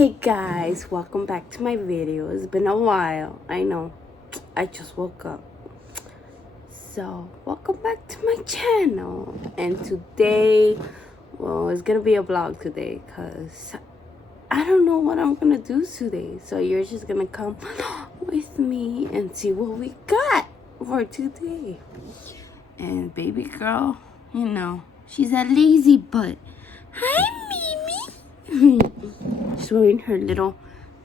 Hey guys, welcome back to my video. It's been a while. I know, I just woke up. So, welcome back to my channel. And today, well, it's gonna be a vlog today because I don't know what I'm gonna do today. So, you're just gonna come with me and see what we got for today. And baby girl, you know, she's a lazy butt. Hi, Mimi. She's wearing her little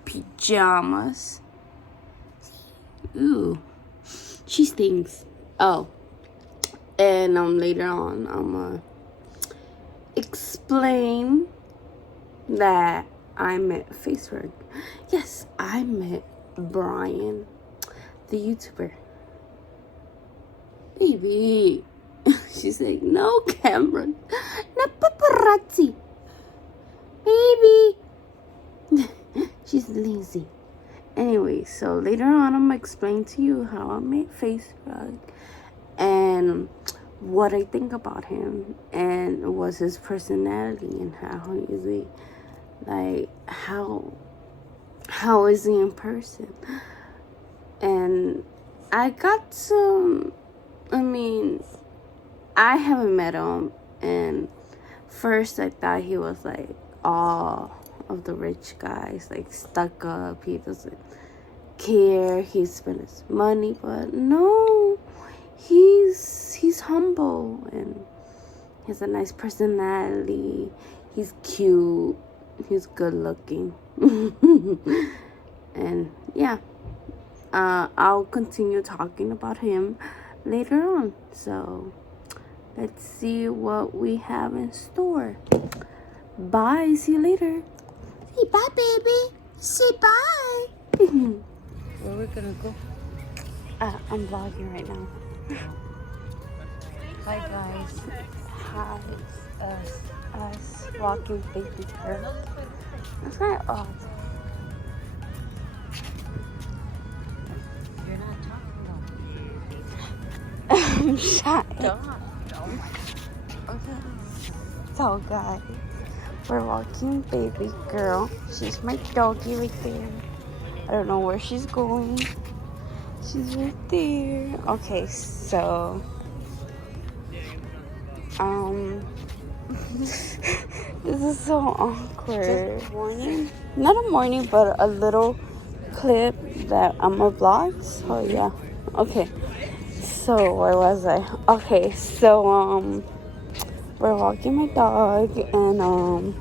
pajamas. Ooh, she stinks. Oh, and later on, I'm gonna explain that I met Facebook. Yes, I met Brian, the YouTuber. Baby, she's like, no camera, no paparazzi. Baby. She's lazy. Anyway, so later on I'm gonna explain to you how I made Facebook and what I think about him and what's his personality and how is he, like, how is he in person. And I got some, I haven't met him, and first I thought he was like all of the rich guys, like stuck up, he doesn't care, he spent his money, but no, he's humble and he has a nice personality, he's cute, he's good looking. And yeah, I'll continue talking about him later on, so let's see what we have in store. Bye, see you later. Say bye, baby. Say bye. Where we gonna go? I'm vlogging right now. Hi guys. Hi, us walking baby girl. That's kind of odd. You're not talking though. I'm shy. Don't. Okay. So guys, we're walking baby girl. She's my doggy right there. I don't know where she's going. She's right there. Okay, so this is so awkward. Warning? Not a warning, but a little clip that I'm a vlog. So yeah. Okay. So where was I? Okay, so we're walking my dog and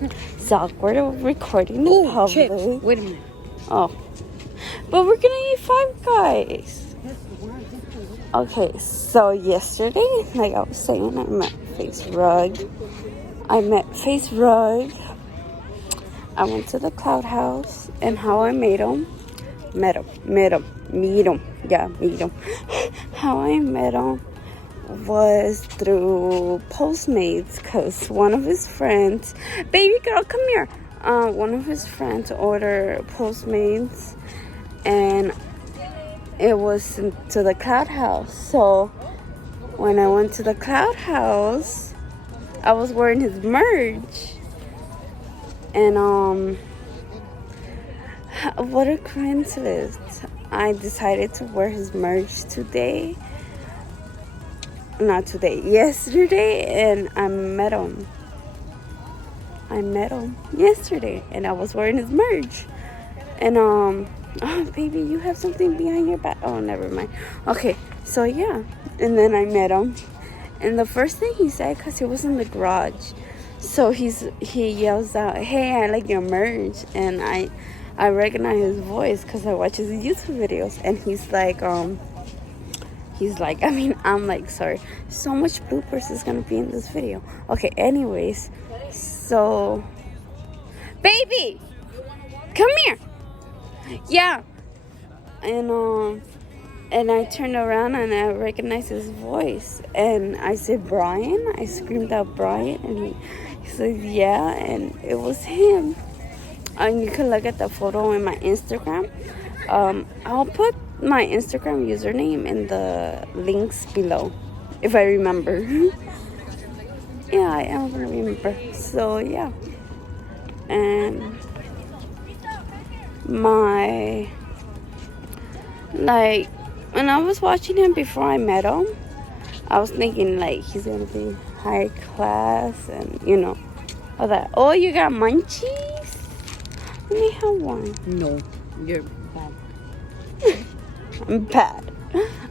it's awkward recording in public. Chips. Wait a minute. Oh. But we're gonna eat Five Guys. Okay, so yesterday, like I was saying, I met Facebook. I went to the Cloud House, and how I met him. Yeah, meet him. How I met him was through Postmates, because one of his friends, baby girl, come here. One of his friends ordered Postmates, and it was to the Cloud House. So when I went to the Cloud House, I was wearing his merch, and what a coincidence! I decided to wear his merch yesterday, and I met him yesterday, and I was wearing his merch, and oh baby, you have something behind your back. Oh, never mind. Okay, so yeah, and then I met him, and the first thing he said, because he was in the garage, so he yells out, "Hey, I like your merch," and I recognize his voice because I watch his YouTube videos, and I'm like, sorry, so much bloopers is gonna be in this video. Okay, anyways, so baby, come here. Yeah, and I turned around and I recognized his voice, and I said, Brian. I screamed out Brian, and he said, yeah, and it was him. And you can look at the photo in my Instagram. I'll put my Instagram username in the links below if I remember. Yeah, I am gonna remember. So yeah, and my, like, when I was watching him before I met him, I was thinking, like, he's gonna be high class and, you know, all that. Oh, you got munchies? Let me have one. No, you're bad. I'm bad.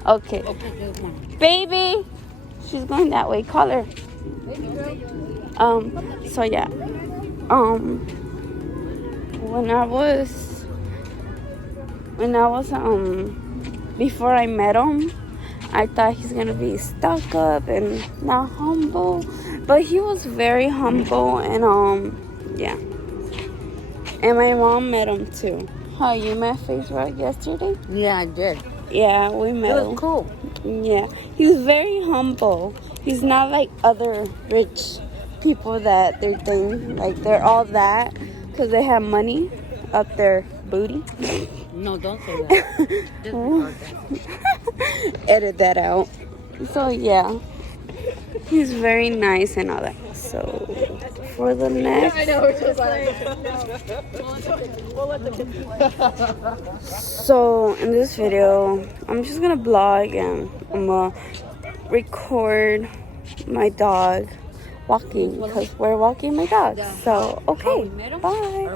Okay. Okay, there's one. Baby! She's going that way. Call her. So yeah. When I was before I met him, I thought he's gonna be stuck up and not humble, but he was very humble and yeah. And my mom met him too. How you met Facebook yesterday? Yeah, I did. Yeah, we met It him. was cool. Yeah, he's very humble. He's not like other rich people that they're they're all that because they have money up their booty. No, don't say that. Just record that. Edit that out. So yeah, he's very nice and all that. So for the next, so in this video, I'm just gonna vlog and I'm gonna record my dog walking because we're walking my dog. So okay, bye.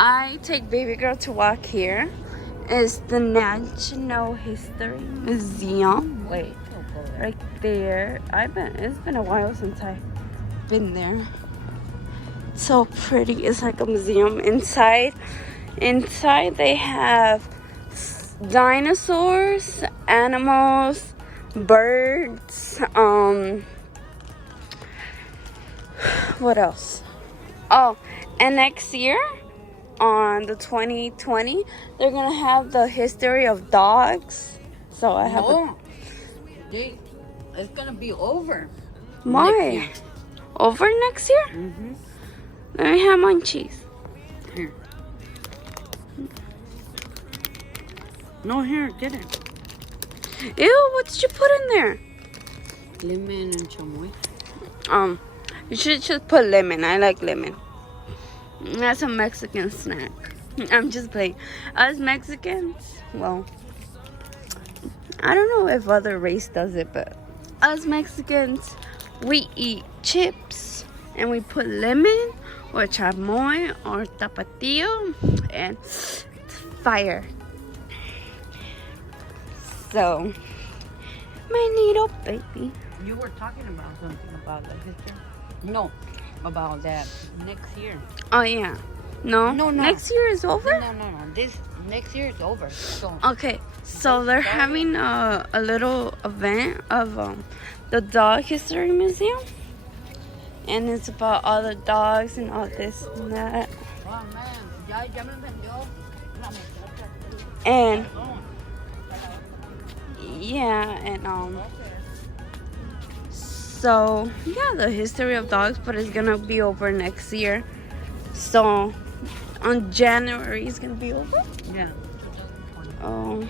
I take baby girl to walk here. It's the National History Museum. Wait, right there. It's been a while since I've been there. It's so pretty. It's like a museum. Inside they have dinosaurs, animals, birds, what else? Oh, and next year on the 2020 they're gonna have the history of dogs. So I have it's gonna be over. Why? Over next year? Mm-hmm. Let me have munchies. Here. No, here, get it. Ew, what did you put in there? Lemon and chamoy. You should just put lemon. I like lemon. That's a Mexican snack. I'm just playing. Us Mexicans, well, I don't know if other race does it, but us Mexicans, we eat chips and we put lemon or chamoy or tapatio and it's fire. So, my little baby. You were talking about something about the history. No, about that next year. Oh yeah. No. Next year is over? No. This next year is over. So okay. So they're having a little event of the Dog History Museum. And it's about all the dogs and all this and that. Oh man, ya me vendió. And yeah, and so yeah, the history of dogs, but it's gonna be over next year. So on January it's gonna be over. Yeah. Oh,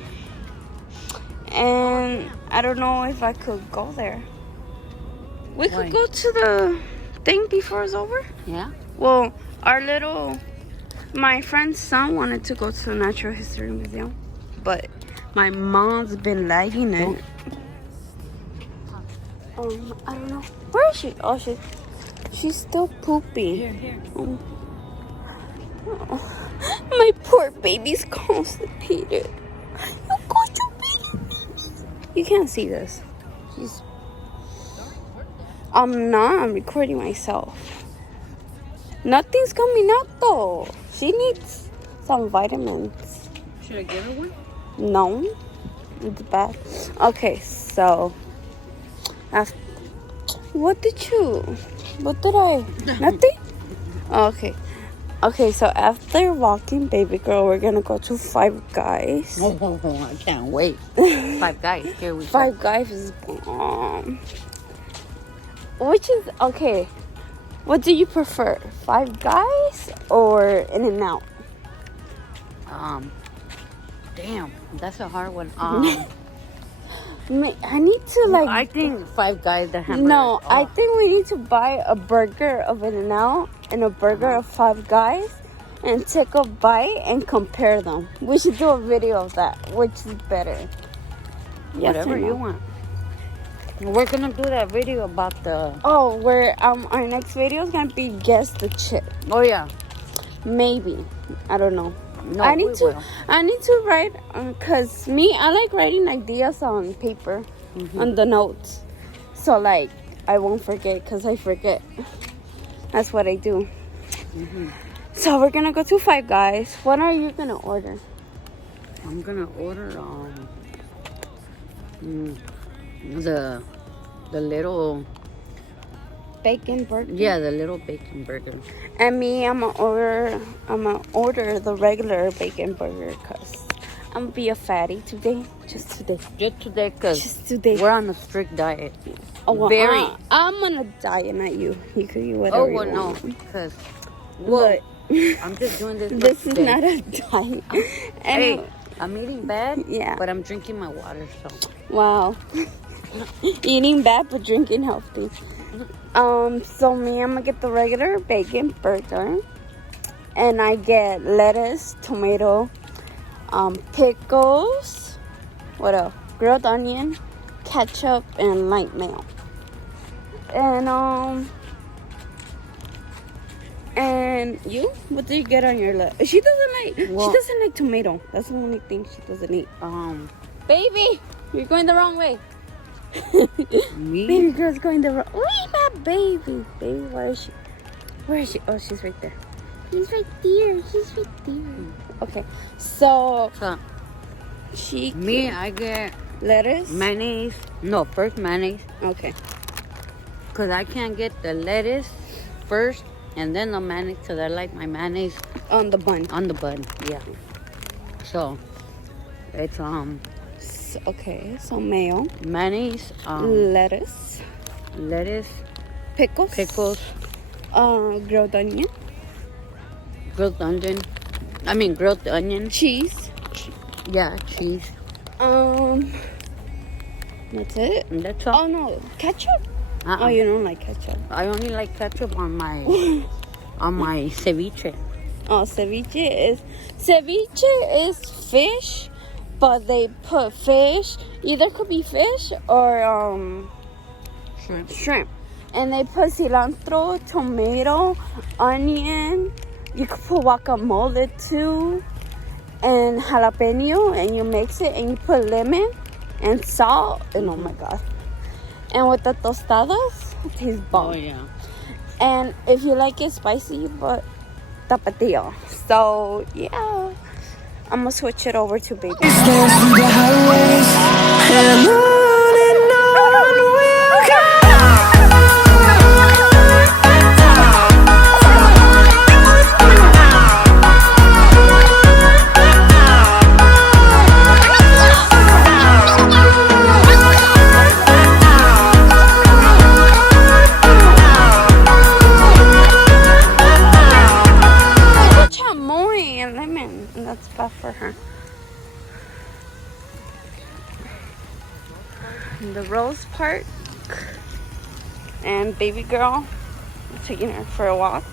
and I don't know if I could go there. We could go to the thing before it's over. Yeah. Well, my friend's son wanted to go to the Natural History Museum, but my mom's been liking it. I don't know. Where is she? Oh, she's still pooping. Here. Oh, my poor baby's constipated. You're constipated. You can't see this. I'm recording myself. Nothing's coming out though. She needs some vitamins. Should I give her one? No, it's bad. Okay, so what did I? Nothing? Okay, so after walking baby girl, we're gonna go to Five Guys. Oh, I can't wait. Five Guys, here we go. Five Guys is bomb. Which is, okay, what do you prefer? Five Guys or In-N-Out? Damn, that's a hard one. I need to like. I think Five Guys, the hamburger. No, I think we need to buy a burger of In-N-Out and a burger of Five Guys and take a bite and compare them. We should do a video of that. Which is better? Yes Whatever or no? you want. We're gonna do that video about the. Oh, where our next video is gonna be guess the chip. Oh yeah. Maybe. I don't know. No, I need will. to write, cause I like writing ideas on paper, on the notes, so like I won't forget, cause I forget. That's what I do. So we're gonna go to Five Guys. What are you gonna order? I'm gonna order the little Bacon burger. Yeah, the little bacon burger. And me, I'm gonna order the regular bacon burger, cause I'm gonna be a fatty today. Just today. Just today, we're on a strict diet. Oh, well, Very. I'm on a diet, not you. You can eat whatever you want. No, because But I'm just doing this. this is today. not a diet. Hey, I'm eating bad. Yeah. But I'm drinking my water, so. Wow. Eating bad but drinking healthy. So me, I'm gonna get the regular bacon burger, and I get lettuce, tomato, pickles, what else? Grilled onion, ketchup, and light mayo. And you? What do you get on your lettuce? She doesn't like tomato. That's the only thing she doesn't eat. Baby, you're going the wrong way. Me? Baby girl's going the wrong. Wait, not baby. Baby, where is she? Where is she? Oh, she's right there. She's right there. She's right there. Okay, so I get lettuce, mayonnaise. No, first mayonnaise. Okay. Cause I can't get the lettuce first and then the mayonnaise. Cause I like my mayonnaise On the bun. on the bun. Yeah. So it's Okay, so mayo, mayonnaise, lettuce, pickles, grilled onion, grilled onion, cheese. Yeah, cheese. That's it. And that's all. Oh no, ketchup. Uh-uh. Oh, you don't like ketchup. I only like ketchup on my ceviche. Oh, ceviche is fish, but they put fish. Either could be fish or shrimp. And they put cilantro, tomato, onion. You could put guacamole too, and jalapeno, and you mix it, and you put lemon and salt, and oh my god. And with the tostadas, it tastes bomb. Oh yeah. And if you like it spicy, you put tapatio. So yeah, I'm gonna switch it over to baby. That's bad for her. In the Rose Park, and baby girl, I'm taking her for a walk.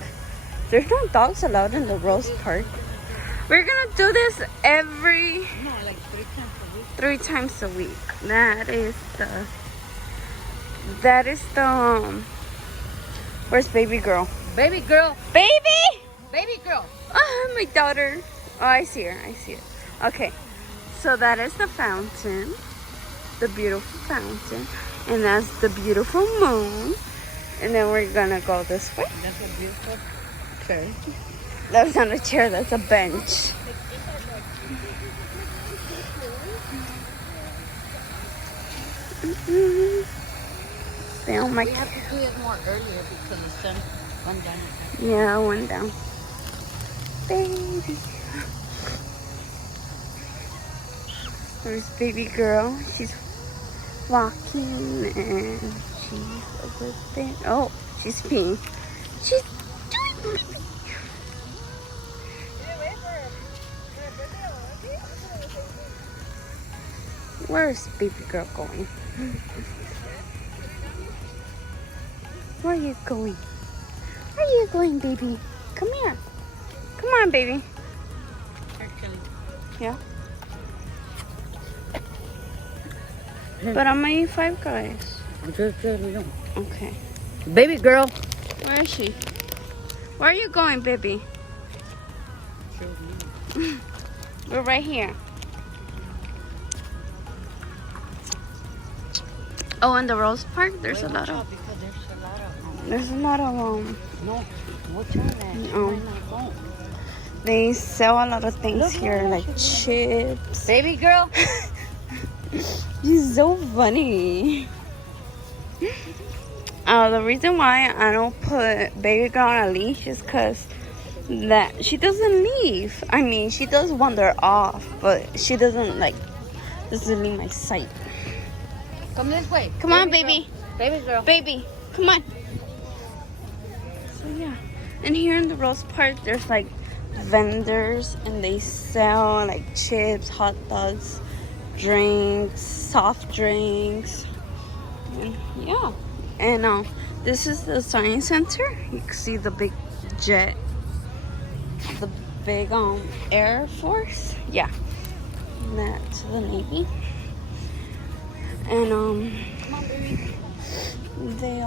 There's no dogs allowed in the Rose Park. We're gonna do this like 3 times a week. 3 times a week. That is the where's baby girl? Baby girl. Baby! Baby girl. Ah, my daughter. Oh, I see her. Okay, so that is the fountain, the beautiful fountain, and that's the beautiful moon. And then we're gonna go this way. That's a beautiful chair. That's not a chair, that's a bench. Oh my. We have to do it more earlier because the sun went down. Yeah, I went down. Baby. There's baby girl. She's walking and she's over there. Oh, she's peeing. She's doing pee. Where's baby girl going? Where are you going? Where are you going, baby? Come here. Come on, baby. Yeah. But I'm gonna eat Five Guys. Okay. Baby girl. Where is she? Where are you going, baby? We're right here. Oh, in the Rose Park, there's a lot of. There's a lot of No, watch out, that. They sell a lot of things here, like chips. Baby girl. She's so funny. The reason why I don't put baby girl on a leash is because that she doesn't leave. I mean, she does wander off, but she doesn't leave my sight. Come this way. Come on, baby. Baby girl. Baby, come on. So yeah, and here in the Rose Park, there's like vendors, and they sell like chips, hot dogs, drinks, soft drinks, and yeah. And this is the science center. You can see the big jet, the big Air Force. Yeah, that's the Navy. And Come on, baby. they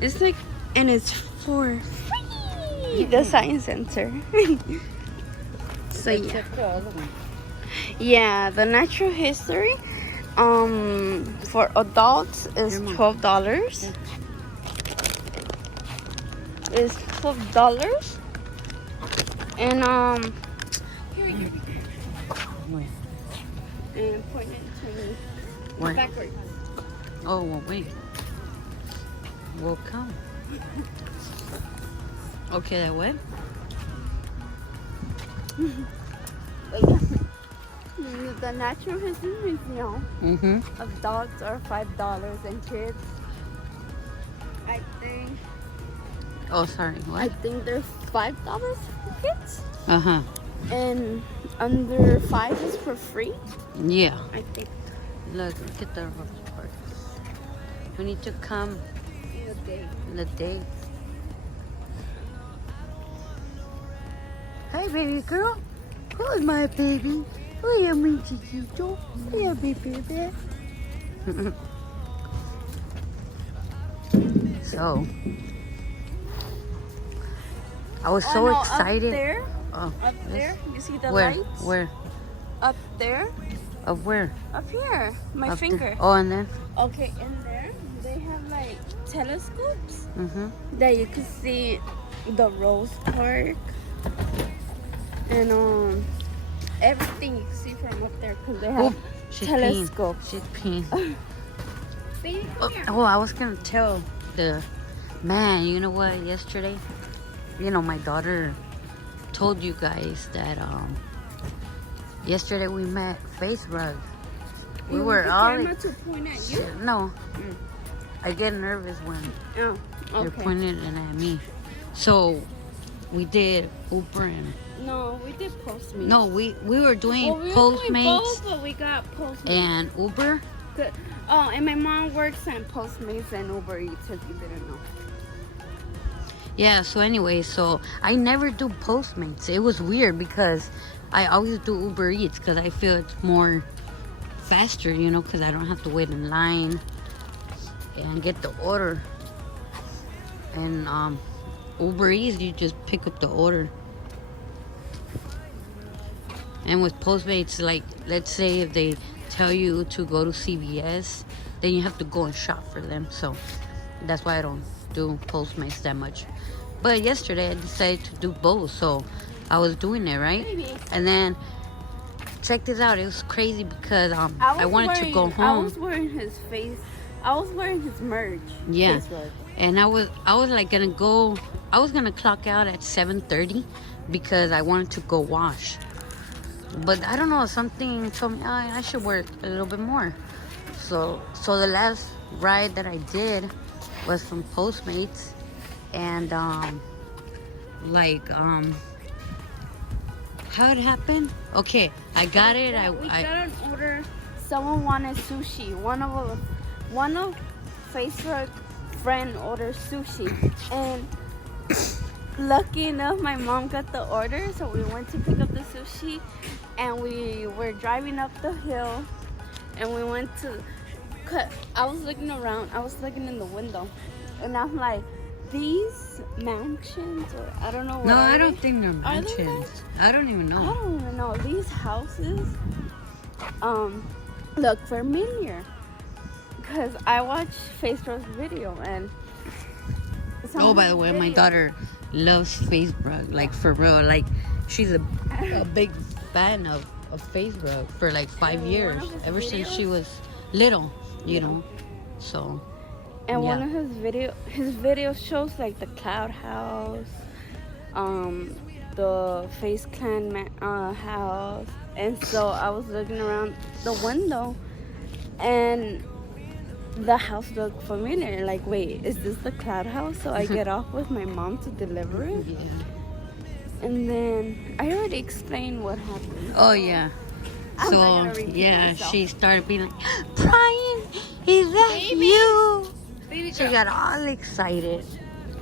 it's like, and it's for free. The science center. So yeah. Check the other one. Yeah, the natural history for adults is $12. Is $12. And here you go. And point it to me. Where? Backwards. Oh, well, wait. We'll come. Okay, that way. The Natural History Museum of dogs are $5, and kids, I think. Oh, sorry. What? I think they're $5 for kids, and under 5 is for free. Yeah. I think. Look at the Rose Park. We need to come in the day. Hi, baby girl. Who is my baby? Who am I, chiquito? Who am I, baby? So, I was so excited. Up there, Oh, up there, you see the where? lights? Where? Up there, Of where? up here, my Up finger. there. Oh, and then? Okay, in there, they have like telescopes Mm-hmm. that you can see the Rose Park and everything you can see from up there because they have She's telescopes. She's peeing. See? Oh, I was gonna tell the man, you know what, yesterday, my daughter told you guys that yesterday we met Face Rug. We were all to point at you? no. I get nervous when Oh, you're okay. pointing at me. So we did Uber and No, we did Postmates. no, we were doing Well, we were doing Postmates both, but we got Postmates. and Uber. Oh, and my mom works at Postmates and Uber Eats, if you didn't know. Yeah, so anyway, so I never do Postmates. It was weird because I always do Uber Eats because I feel it's more faster, because I don't have to wait in line and get the order. And Uber Eats, you just pick up the order. And with Postmates, like, let's say if they tell you to go to CVS, then you have to go and shop for them. So that's why I don't do Postmates that much. But yesterday I decided to do both, so I was doing it, right? And then check this out. It was crazy because I wanted to go home. I was wearing his merch. Yeah. Face Rug. And I was like gonna go. I was gonna clock out at 7:30 because I wanted to go wash. But I don't know. Something told me I should work a little bit more. So the last ride that I did was from Postmates, and How it happened? Okay, I got it. We got an order. Someone wanted sushi. One of Facebook friend ordered sushi, and lucky enough, my mom got the order, so we went to pick up the sushi, and we were driving up the hill, and we went to. I was looking around. I was looking in the window, and I'm like, these mansions, or I don't know what. No, I don't think they're mansions. They? I don't even know. I don't even know. These houses, look familiar, because I watched Facebook's video and. Oh, by the way, my daughter loves Facebook, like for real. Like she's a big fan of Facebook for like 5 years, ever since she was little, you know. So. And one of his videos shows like the cloud house, the Face Clan house, and so I was looking around the window, and the house looked familiar. Like, wait, is this the cloud house? So I get off with my mom to deliver it. Yeah. And then I already explained what happened. Oh yeah. I'm So not gonna repeat yeah, myself. she started being like, "Brian, is that you?" Baby She got all excited,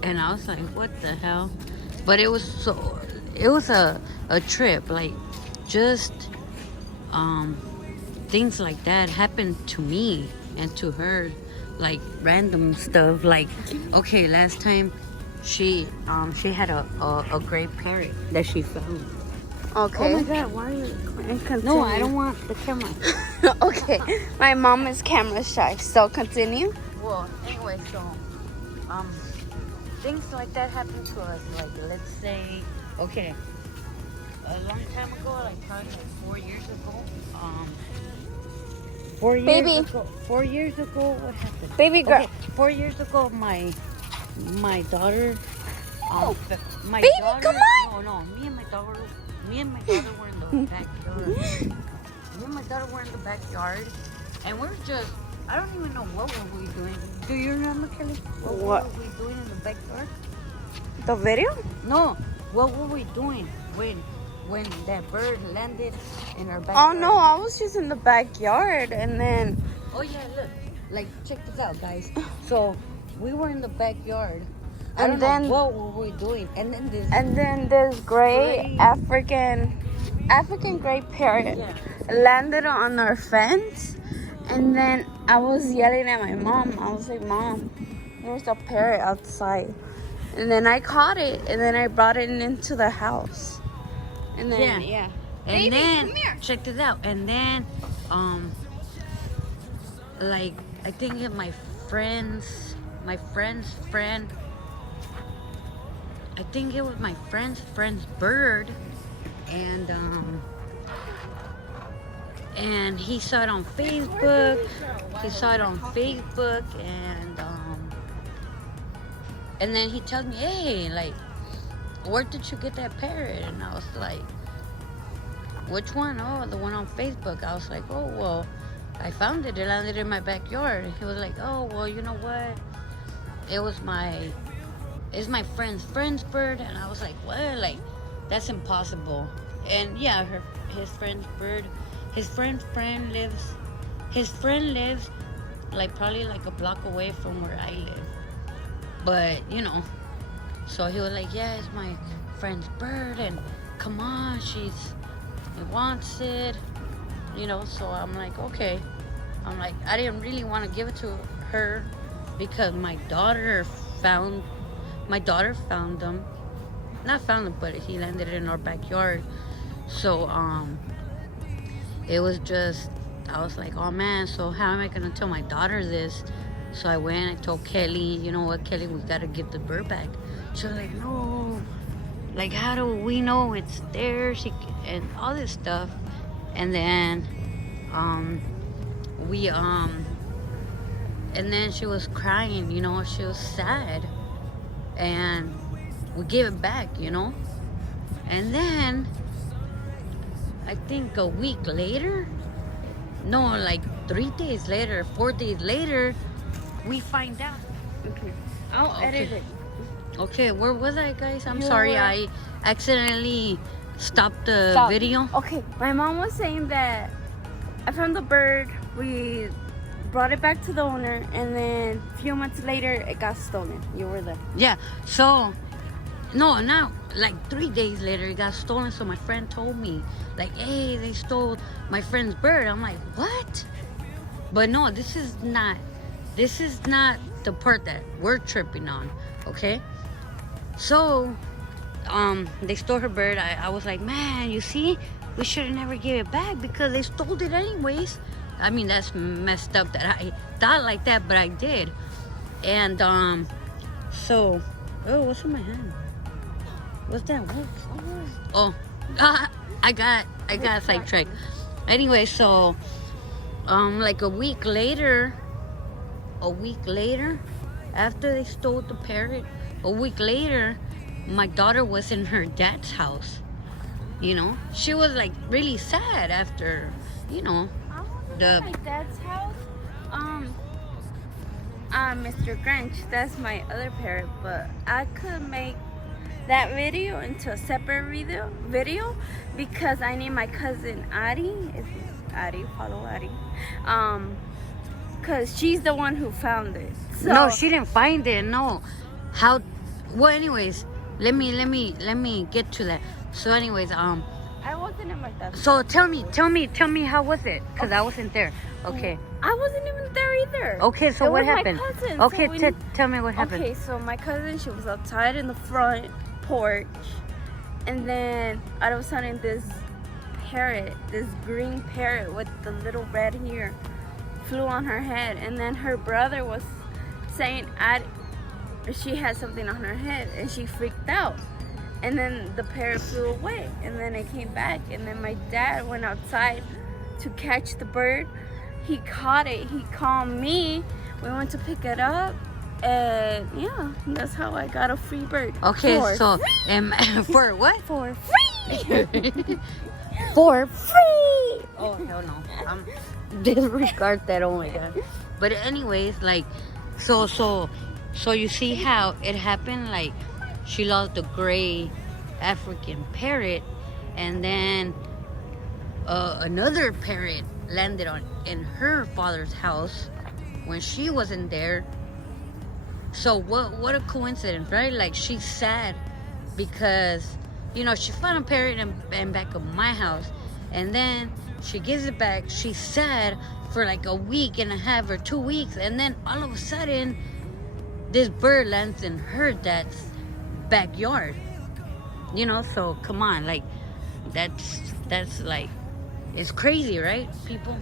and I was like, "What the hell?" But it was a trip. Like, just things like that happened to me and to her, like random stuff. Like, okay, last time she had a gray parrot that she found. Okay. Oh my God, why are you? No, I don't want the camera. Okay. My mom is camera shy, so continue. Well, anyway, so things like that happen to us. Like, let's say, okay, a long time ago, like probably like 4 years ago. 4 years Baby. ago. 4 years ago, what happened? Baby girl. Okay, 4 years ago, my daughter. My Baby, daughter, come on. No, me and my daughter were in the backyard. Me and my daughter were in the backyard, and we're just. I don't even know what were we doing. Do you remember, Kelly? What were we doing in the backyard? The video? No. What were we doing when that bird landed in our backyard? Oh no, I was just in the backyard, and then. Oh yeah, look. Like, check this out, guys. So we were in the backyard. I don't know what were we doing, and then this gray African gray parrot landed on our fence, and then I was yelling at my mom. I was like, "Mom, there's a parrot outside," and then I caught it, and then I brought it into the house, and then and Baby, then come here. check this out, and then like I think my friend's friend. I think it was my friend's bird, and he saw it on Facebook. And then he tells me, "Hey, like, where did you get that parrot?" And I was like, "Which one?" "Oh, the one on Facebook." I was like, "Oh, well, I found it. It landed in my backyard." He was like, "Oh, well, you know what? It's my friend's bird." And I was like, "What? Like, that's impossible." And yeah, his friend's bird. His friend lives like probably like a block away from where I live. But you know, so he was like, "Yeah, it's my friend's bird, and come on, he wants it." You know, so I'm like, okay. I'm like, I didn't really want to give it to her because my daughter found them. Not found them, but he landed in our backyard. So it was just, I was like, oh man, so how am I gonna tell my daughter this? So I went and I told Kelly, "You know what, Kelly, we gotta give the bird back." She was like, "No, like, how do we know it's there?" And all this stuff. And then and then she was crying, you know, she was sad, and we gave it back, you know. And then I think a week later, no, like 3 days later, 4 days later, we find out. Okay. I'll edit it. Okay, where was I, guys? I'm You sorry, were- I accidentally stop the Stop. video? Okay, my mom was saying that I found the bird. We brought it back to the owner, and then a few months later, it got stolen. You were there. Yeah. So, no, now like 3 days later, it got stolen. So my friend told me, like, hey, they stole my friend's bird. I'm like, what? But no, this is not the part that we're tripping on. Okay. So, they stole her bird. I was like, man, you see, we should have never gave it back because they stole it anyways. I mean, that's messed up that I thought like that, but I did. And so, oh, what's in my hand? What's that? What? Oh, I got sidetracked. Anyway, so like a week later, after they stole the parrot, a week later, my daughter was in her dad's house. You know, she was like really sad after, you know, my dad's house. Mr. Grinch, that's my other parrot, but I could make that video into a separate video because I named my cousin Ari. It's Ari, follow Ari. Cause she's the one who found it. So, no, she didn't find it. No, how? Well, anyways, let me get to that. So, anyways, I wasn't in my dad's. So tell me, how was it? Cause I wasn't there. Okay. I wasn't even there either. Okay, so it what was happened? My cousin, okay, so tell me what happened. Okay, so my cousin, she was outside in the front porch, and then all of a sudden this green parrot with the little red hair, flew on her head, and then her brother was saying she had something on her head, and she freaked out. And then the parrot flew away, and then it came back, and then my dad went outside to catch the bird. He caught it. He called me. We went to pick it up, and yeah, that's how I got a free bird. Okay, so for what? For free. For free. Oh hell no! Disregard that. Oh my god. But anyways, like, so you see how it happened? Like, she lost the gray African parrot, and then another parrot landed in her father's house when she wasn't there. So what a coincidence, right? Like, she's sad because, you know, she found a parrot in back of my house, and then she gives it back. She's sad for like a week and a half or 2 weeks, and then all of a sudden this bird lands in her dad's backyard. You know, so come on, like, that's like, it's crazy, right, people?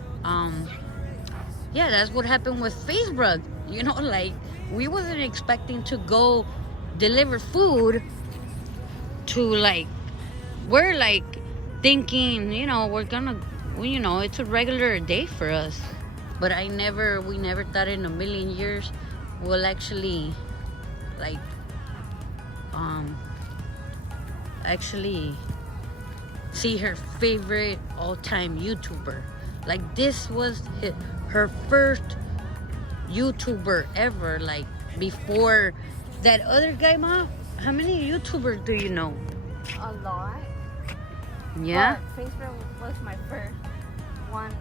Yeah, that's what happened with Facebook. You know, like, we wasn't expecting to go deliver food to, like, we're like thinking, you know, you know, it's a regular day for us. But we never thought in a million years we'll actually, like, see her favorite all-time YouTuber. Like, this was her first YouTuber ever. Like, before that other guy, Ma, how many YouTubers do you know? A lot. Yeah? But Facebook was my first one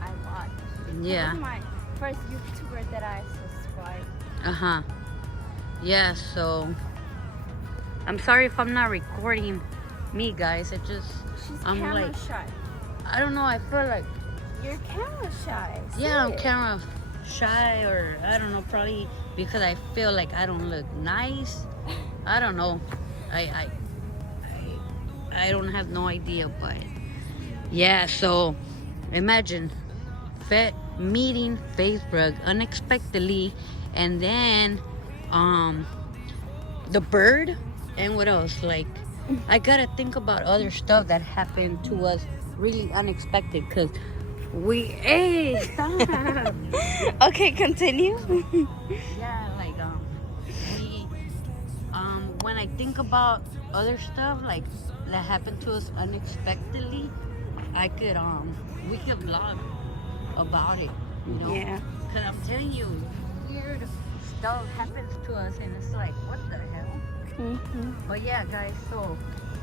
I watched. Yeah. It was my first YouTuber that I subscribed. Uh-huh. Yeah, so I'm sorry if I'm not recording me, guys. She's I'm camera like, shy. I don't know, I feel like, You're camera shy. yeah, I'm Serious. camera shy, or I don't know, probably because I feel like I don't look nice. I don't know. I don't have no idea, but yeah, so imagine meeting Facebook unexpectedly, and then the bird, and what else? Like, I gotta think about other stuff that happened to us really unexpected, because stop. Okay, continue. Yeah, like, we when I think about other stuff like that happened to us unexpectedly, we could vlog about it, you know? Yeah. Because I'm telling you, weird stuff happens to us, and it's like, what the hell? Mm-hmm. But yeah, guys, so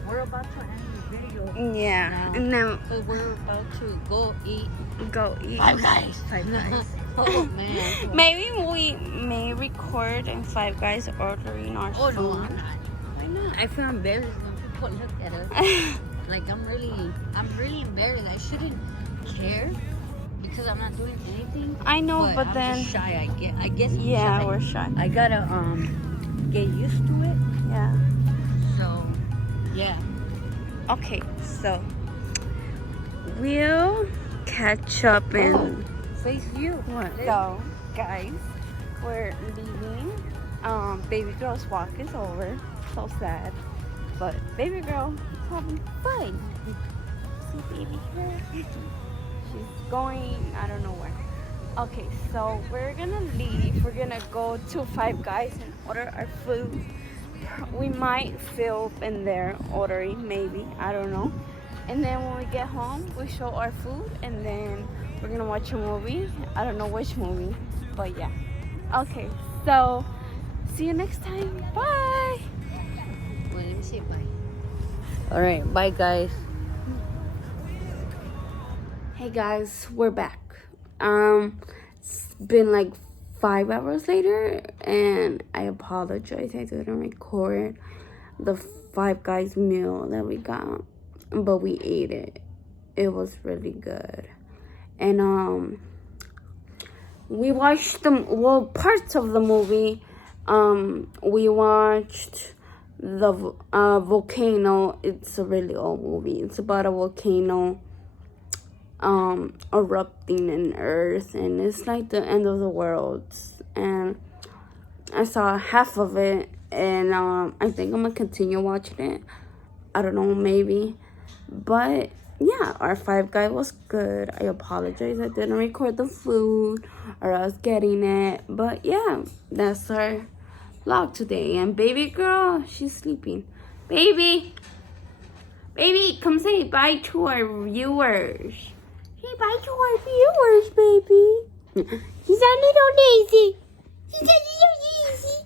we're about to end the video. Yeah, now, and then so we're about to go eat Five Guys. Guys. Oh man. Maybe we may record in Five Guys ordering our Oh food. no, I'm not. Why not? I feel embarrassed when people look at us. Like I'm really embarrassed. I shouldn't care because I'm not doing anything. I know, but I'm then just shy. I guess I'm yeah, shy. we're shy. I gotta get used to it. Yeah. So yeah. Okay, so we'll catch up in Face you. what? So, guys, we're leaving. Baby girl's walk is over. So sad, but baby girl is having fun. See, baby girl. She's going. I don't know where. Okay, so we're gonna leave. We're gonna go to Five Guys and order our food. We might film in there ordering, maybe. I don't know. And then when we get home, we show our food, and then we're gonna watch a movie. I don't know which movie, but yeah. Okay, so see you next time. Bye. Well, let me say bye. All right, bye guys. Hey guys, we're back. It's been like 5 hours later, and I apologize. I didn't record the Five Guys meal that we got, but we ate it. It was really good. And we watched parts of the movie. We watched the volcano. It's a really old movie. It's about a volcano erupting in earth, and it's like the end of the world. And I saw half of it, and I think I'm gonna continue watching it. I don't know, maybe. But yeah, our Five Guy was good. I apologize I didn't record the food or I was getting it. But yeah, that's our vlog today. And baby girl, she's sleeping. Baby, come say bye to our viewers. Say bye to our viewers, baby. He's a little lazy. He's a little lazy.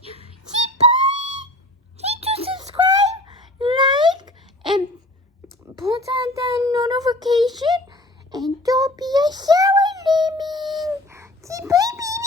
Say bye. Say to subscribe, like, and put on the notification, and don't be a shower lemon. Say bye, baby.